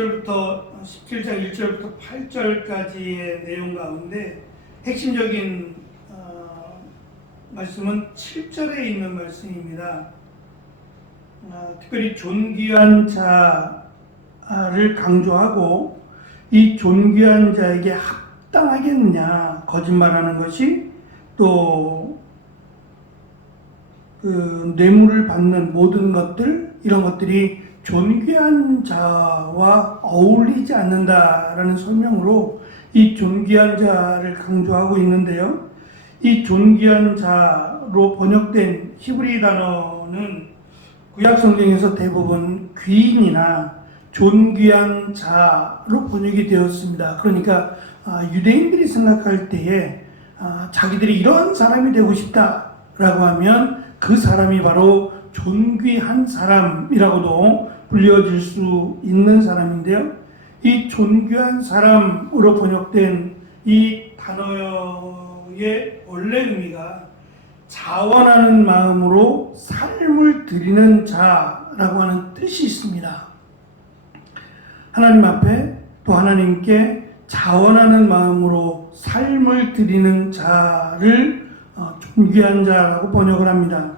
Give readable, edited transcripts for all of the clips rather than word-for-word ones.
1절부터 17장 1절부터 8절까지의 내용 가운데 핵심적인 말씀은 7절에 있는 말씀입니다. 특별히 존귀한 자를 강조하고 이 존귀한 자에게 합당하겠느냐, 거짓말하는 것이 또 그 뇌물을 받는 모든 것들, 이런 것들이 존귀한 자와 어울리지 않는다라는 설명으로 이 존귀한 자를 강조하고 있는데요. 이 존귀한 자로 번역된 히브리 단어는 구약 성경에서 대부분 귀인이나 존귀한 자로 번역이 되었습니다. 그러니까 유대인들이 생각할 때에 자기들이 이런 사람이 되고 싶다라고 하면 그 사람이 바로 존귀한 사람이라고도 불려질 수 있는 사람인데요. 이 존귀한 사람으로 번역된 이 단어의 원래 의미가 자원하는 마음으로 삶을 드리는 자라고 하는 뜻이 있습니다. 하나님 앞에 또 하나님께 자원하는 마음으로 삶을 드리는 자를 존귀한 자라고 번역을 합니다.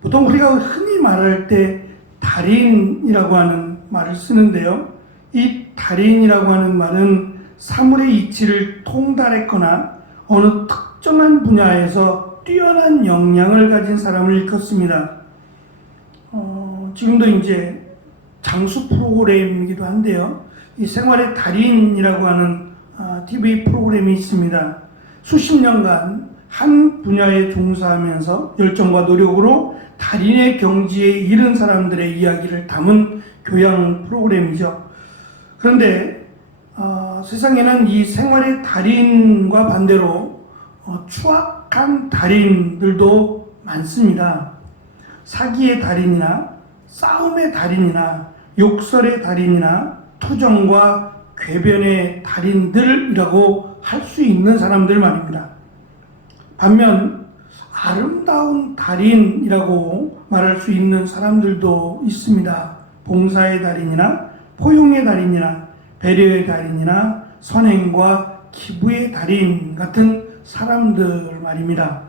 보통 우리가 흔히 말할 때 달인이라고 하는 말을 쓰는데요. 이 달인이라고 하는 말은 사물의 이치를 통달했거나 어느 특정한 분야에서 뛰어난 역량을 가진 사람을 일컫습니다. 지금도 이제 장수 프로그램이기도 한데요. 이 생활의 달인이라고 하는 TV 프로그램이 있습니다. 수십 년간 한 분야에 종사하면서 열정과 노력으로 달인의 경지에 이른 사람들의 이야기를 담은 교양 프로그램이죠. 그런데 세상에는 이 생활의 달인과 반대로 추악한 달인들도 많습니다. 사기의 달인이나 싸움의 달인이나 욕설의 달인이나 투정과 궤변의 달인들이라고 할 수 있는 사람들 말입니다. 반면 아름다운 달인이라고 말할 수 있는 사람들도 있습니다. 봉사의 달인이나 포용의 달인이나 배려의 달인이나 선행과 기부의 달인 같은 사람들 말입니다.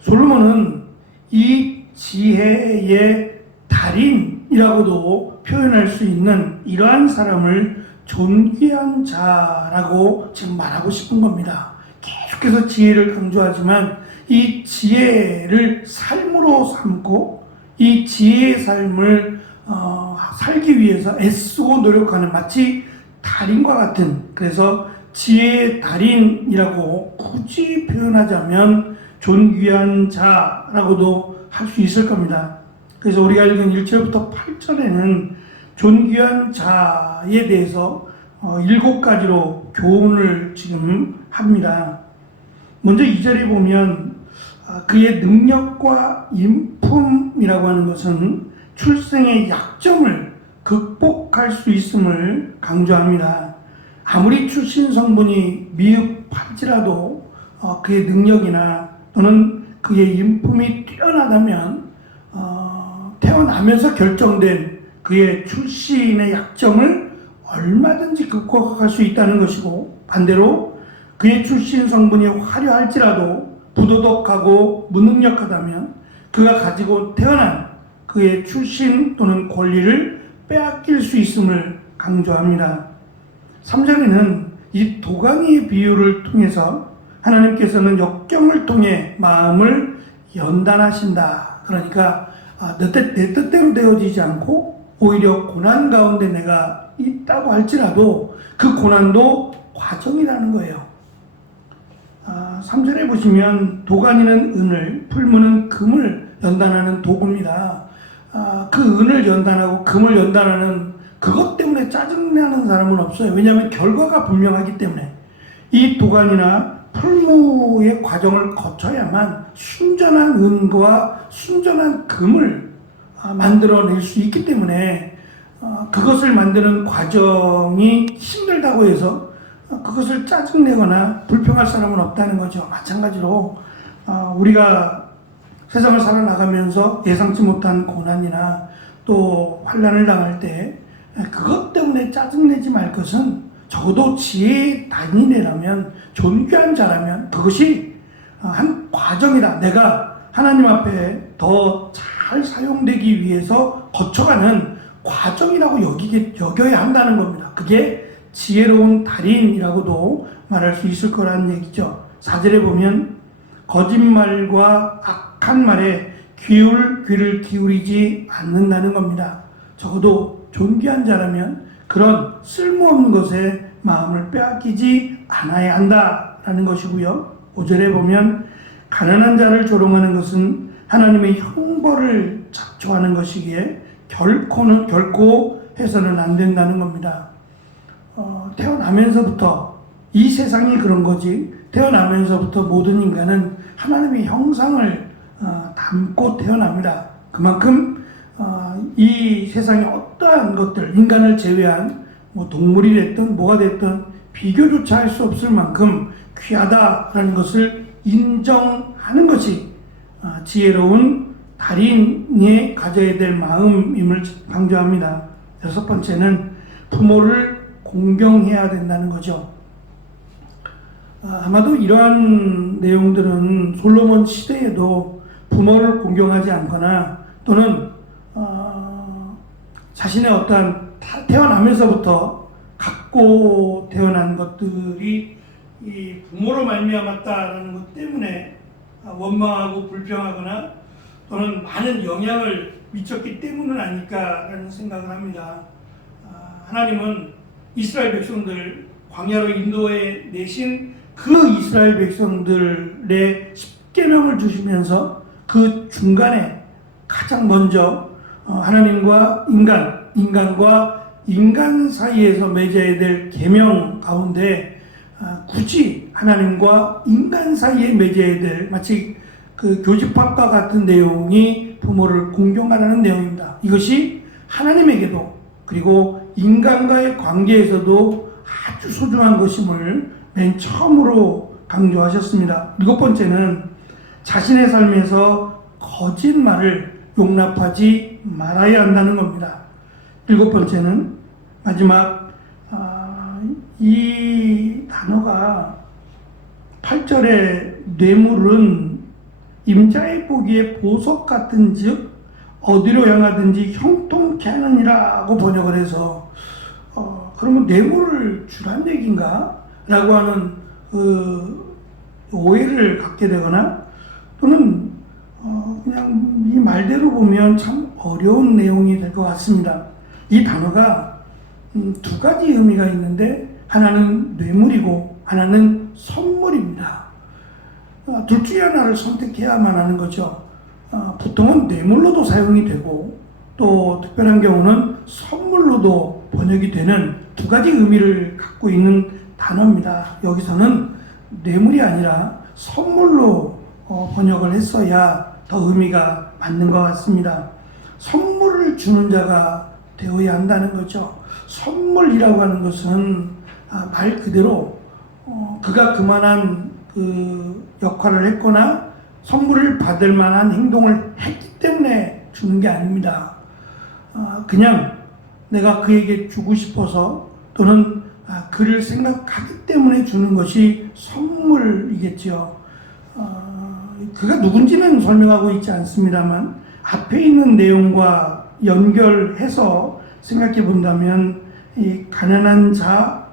솔로몬은 이 지혜의 달인이라고도 표현할 수 있는 이러한 사람을 존귀한 자라고 지금 말하고 싶은 겁니다. 계속해서 지혜를 강조하지만 이 지혜를 삶으로 삼고 이 지혜의 삶을 살기 위해서 애쓰고 노력하는 마치 달인과 같은, 그래서 지혜의 달인이라고 굳이 표현하자면 존귀한 자라고도 할 수 있을 겁니다. 그래서 우리가 읽은 1절부터 8절에는 존귀한 자에 대해서 7가지로 교훈을 지금 합니다. 먼저 2절에 보면 그의 능력과 인품이라고 하는 것은 출생의 약점을 극복할 수 있음을 강조합니다. 아무리 출신 성분이 미흡할지라도 그의 능력이나 또는 그의 인품이 뛰어나다면 태어나면서 결정된 그의 출신의 약점을 얼마든지 극복할 수 있다는 것이고, 반대로 그의 출신 성분이 화려할지라도 부도덕하고 무능력하다면 그가 가지고 태어난 그의 출신 또는 권리를 빼앗길 수 있음을 강조합니다. 3절에는 이 도가니의 비유를 통해서 하나님께서는 역경을 통해 마음을 연단하신다. 그러니까 내 뜻대로 되어지지 않고 오히려 고난 가운데 내가 있다고 할지라도 그 고난도 과정이라는 거예요. 3절에 보시면 도가니는 은을, 풀무는 금을 연단하는 도구입니다. 그 은을 연단하고 금을 연단하는 그것 때문에 짜증나는 사람은 없어요. 왜냐하면 결과가 분명하기 때문에. 이 도가니나 풀무의 과정을 거쳐야만 순전한 은과 순전한 금을 만들어낼 수 있기 때문에 그것을 만드는 과정이 힘들다고 해서 그것을 짜증내거나 불평할 사람은 없다는 거죠. 마찬가지로 우리가 세상을 살아나가면서 예상치 못한 고난이나 또 환난을 당할 때 그것 때문에 짜증내지 말 것은 적어도 지혜의 단인이라면, 존귀한 자라면 그것이 한 과정이다. 내가 하나님 앞에 더 잘 사용되기 위해서 거쳐가는 과정이라고 여겨야 한다는 겁니다. 그게 지혜로운 달인이라고도 말할 수 있을 거라는 얘기죠. 4절에 보면 거짓말과 악한 말에 귀를 기울이지 않는다는 겁니다. 적어도 존귀한 자라면 그런 쓸모없는 것에 마음을 빼앗기지 않아야 한다라는 것이고요. 5절에 보면 가난한 자를 조롱하는 것은 하나님의 형벌을 자초하는 것이기에 결코 해서는 안 된다는 겁니다. 태어나면서부터 이 세상이 그런 거지, 태어나면서부터 모든 인간은 하나님의 형상을 담고 태어납니다. 그만큼 이 세상의 어떠한 것들, 인간을 제외한 동물이 됐든 뭐가 됐든 비교조차 할 수 없을 만큼 귀하다라는 것을 인정하는 것이 지혜로운 달인이 가져야 될 마음임을 강조합니다. 6번째는 부모를 공경해야 된다는 거죠. 아마도 이러한 내용들은 솔로몬 시대에도 부모를 공경하지 않거나 또는 자신의 어떠한 태어나면서부터 갖고 태어난 것들이 이 부모로 말미암았다라는 것 때문에 원망하고 불평하거나 또는 많은 영향을 미쳤기 때문은 아닐까라는 생각을 합니다. 하나님은 이스라엘 백성들 광야로 인도해 내신 그 이스라엘 백성들의 십계명을 주시면서 그 중간에 가장 먼저 하나님과 인간과 인간 사이에서 맺어야 될 계명 가운데 굳이 하나님과 인간 사이에 맺어야 될 마치 그 교집합과 같은 내용이 부모를 공경하라는 내용입니다. 이것이 하나님에게도 그리고 인간과의 관계에서도 아주 소중한 것임을 맨 처음으로 강조하셨습니다. 7번째는 자신의 삶에서 거짓말을 용납하지 말아야 한다는 겁니다. 7번째는 마지막 이 단어가 8절에 뇌물은 임자의 보기에 보석 같은 즉 어디로 향하든지 형통케 하느니라고 번역을 해서 그러면 뇌물을 주란 얘기인가? 라고 하는 오해를 갖게 되거나 또는 그냥 이 말대로 보면 참 어려운 내용이 될 것 같습니다. 이 단어가 두 가지 의미가 있는데 하나는 뇌물이고 하나는 선물입니다. 둘 중에 하나를 선택해야만 하는 거죠. 보통은 뇌물로도 사용이 되고 또 특별한 경우는 선물로도 번역이 되는 두 가지 의미를 갖고 있는 단어입니다. 여기서는 뇌물이 아니라 선물로 번역을 했어야 더 의미가 맞는 것 같습니다. 선물을 주는 자가 되어야 한다는 거죠. 선물이라고 하는 것은 말 그대로 그가 그만한 그 역할을 했거나 선물을 받을 만한 행동을 했기 때문에 주는 게 아닙니다. 그냥 내가 그에게 주고 싶어서 또는 그를 생각하기 때문에 주는 것이 선물이겠지요. 그가 누군지는 설명하고 있지 않습니다만 앞에 있는 내용과 연결해서 생각해 본다면 이 가난한 자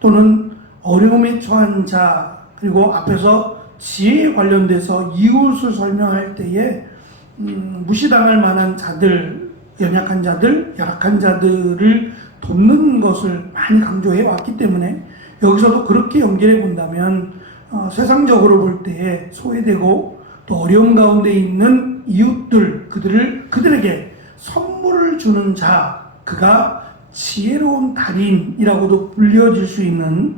또는 어려움에 처한 자 그리고 앞에서 지혜에 관련돼서 이웃을 설명할 때에 무시당할 만한 자들, 연약한 자들, 열악한 자들을 돕는 것을 많이 강조해 왔기 때문에 여기서도 그렇게 연결해 본다면 세상적으로 볼 때에 소외되고 또 어려운 가운데 있는 이웃들, 그들에게 선물을 주는 자, 그가 지혜로운 달인이라고도 불려질 수 있는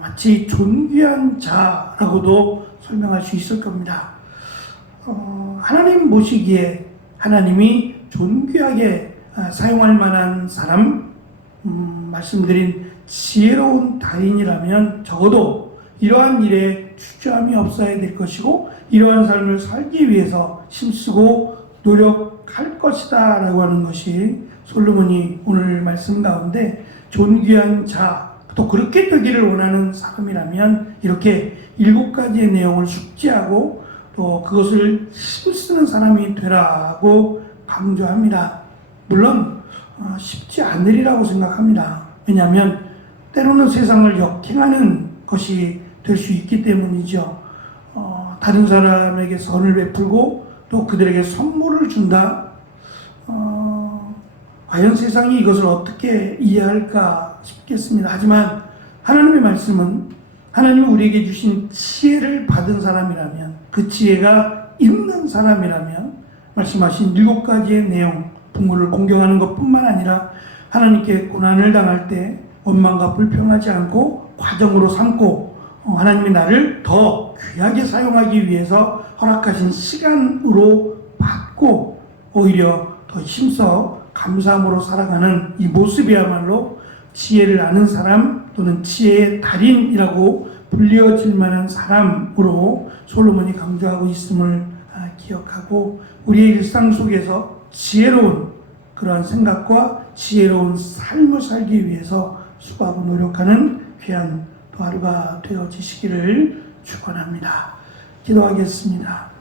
마치 존귀한 자라고도 설명할 수 있을 겁니다. 하나님 보시기에 하나님이 존귀하게 사용할 만한 사람, 말씀드린 지혜로운 달인이라면 적어도 이러한 일에 주저함이 없어야 될 것이고 이러한 삶을 살기 위해서 힘쓰고 노력할 할 것이다 라고 하는 것이 솔로몬이 오늘 말씀 가운데 존귀한 자, 또 그렇게 되기를 원하는 사람이라면 이렇게 7가지의 내용을 숙지하고 또 그것을 힘을 쓰는 사람이 되라고 강조합니다. 물론 쉽지 않으리라고 생각합니다. 왜냐하면 때로는 세상을 역행하는 것이 될 수 있기 때문이죠. 다른 사람에게 선을 베풀고 또 그들에게 선물을 준다. 과연 세상이 이것을 어떻게 이해할까 싶겠습니다. 하지만 하나님의 말씀은 하나님이 우리에게 주신 지혜를 받은 사람이라면, 그 지혜가 있는 사람이라면 말씀하신 7가지의 내용, 부모를 공경하는 것뿐만 아니라 하나님께 고난을 당할 때 원망과 불평하지 않고 과정으로 삼고 하나님이 나를 더 귀하게 사용하기 위해서 허락하신 시간으로 받고 오히려 더 힘써 감사함으로 살아가는 이 모습이야말로 지혜를 아는 사람 또는 지혜의 달인이라고 불려질 만한 사람으로 솔로몬이 강조하고 있음을 기억하고 우리의 일상 속에서 지혜로운 그러한 생각과 지혜로운 삶을 살기 위해서 수고하고 노력하는 귀한 또 하루가 되어지시기를 축원합니다. 기도하겠습니다.